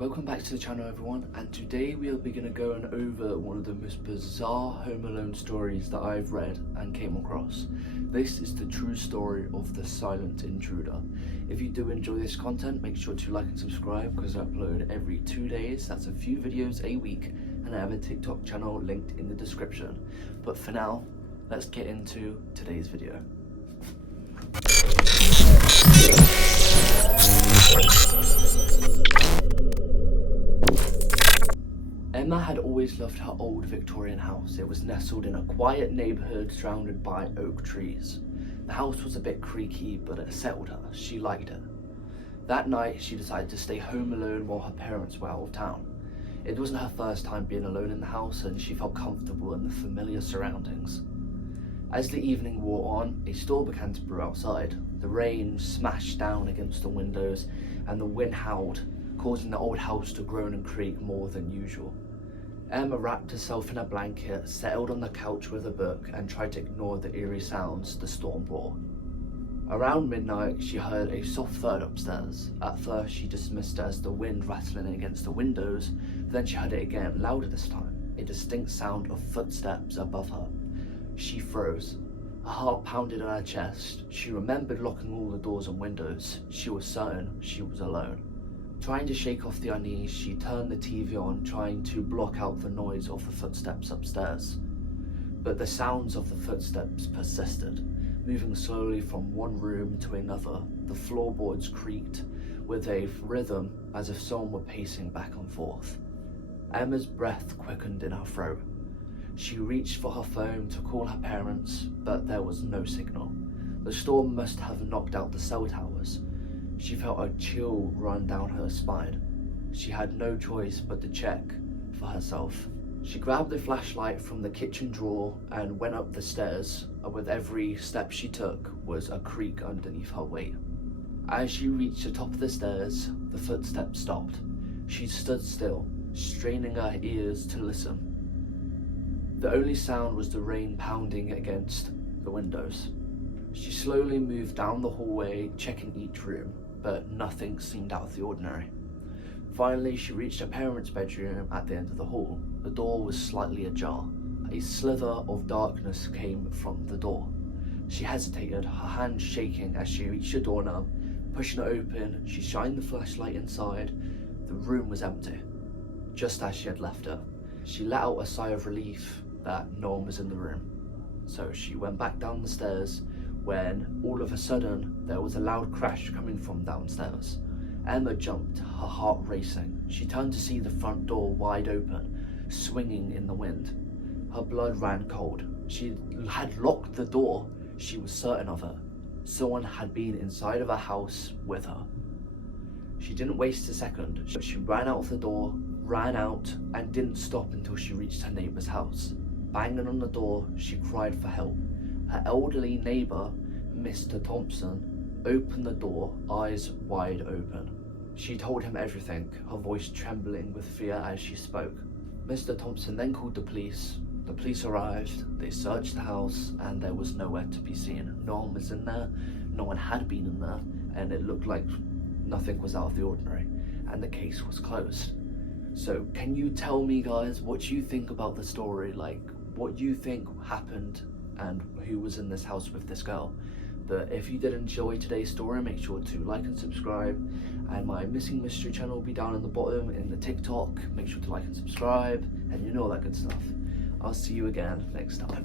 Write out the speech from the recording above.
Welcome back to the channel everyone, and today we'll be going over one of the most bizarre Home Alone stories that I've read and came across. This is the true story of the silent intruder. If you do enjoy this content, make sure to like and subscribe because I upload every 2 days. That's a few videos a week, and I have a TikTok channel linked in the description. But for now, let's get into today's video. Emma had always loved her old Victorian house. It was nestled in a quiet neighbourhood surrounded by oak trees. The house was a bit creaky, but it settled her. She liked it. That night, she decided to stay home alone while her parents were out of town. It wasn't her first time being alone in the house, and she felt comfortable in the familiar surroundings. As the evening wore on, a storm began to brew outside. The rain smashed down against the windows, and the wind howled, causing the old house to groan and creak more than usual. Emma wrapped herself in a blanket, settled on the couch with a book, and tried to ignore the eerie sounds the storm brought. Around midnight, she heard a soft thud upstairs. At first, she dismissed it as the wind rattling against the windows, then she heard it again, louder this time, a distinct sound of footsteps above her. She froze. Her heart pounded in her chest. She remembered locking all the doors and windows. She was certain she was alone. Trying to shake off the unease, she turned the TV on, trying to block out the noise of the footsteps upstairs. But the sounds of the footsteps persisted, moving slowly from one room to another. The floorboards creaked with a rhythm as if someone were pacing back and forth. Emma's breath quickened in her throat. She reached for her phone to call her parents, but there was no signal. The storm must have knocked out the cell towers. She felt a chill run down her spine. She had no choice but to check for herself. She grabbed the flashlight from the kitchen drawer and went up the stairs. With every step she took was a creak underneath her weight. As she reached the top of the stairs, the footsteps stopped. She stood still, straining her ears to listen. The only sound was the rain pounding against the windows. She slowly moved down the hallway, checking each room, but nothing seemed out of the ordinary. Finally, she reached her parents' bedroom at the end of the hall. The door was slightly ajar. A slither of darkness came from the door. She hesitated, her hand shaking as she reached the doorknob. Pushing it open, she shined the flashlight inside. The room was empty, just as she had left it. She let out a sigh of relief that no one was in the room. So she went back down the stairs, when all of a sudden there was a loud crash coming from downstairs. Emma jumped, her heart racing. She turned to see the front door wide open, swinging in the wind. Her blood ran cold. She had locked the door. She was certain of it. Someone had been inside of her house with her. She didn't waste a second. She ran out of the door, ran out, and didn't stop until she reached her neighbour's house. Banging on the door, she cried for help. Her elderly neighbour, Mr. Thompson, opened the door, eyes wide open. She told him everything, her voice trembling with fear as she spoke. Mr. Thompson then called the police. The police arrived, they searched the house, and there was nowhere to be seen. No one was in there, no one had been in there, and it looked like nothing was out of the ordinary, and the case was closed. So can you tell me, guys, what you think about the story? Like, what you think happened and who was in this house with this girl? But if you did enjoy today's story, make sure to like and subscribe, and my missing mystery channel will be down in the bottom in the TikTok. Make sure to like and subscribe, and you know all that good stuff. I'll see you again next time.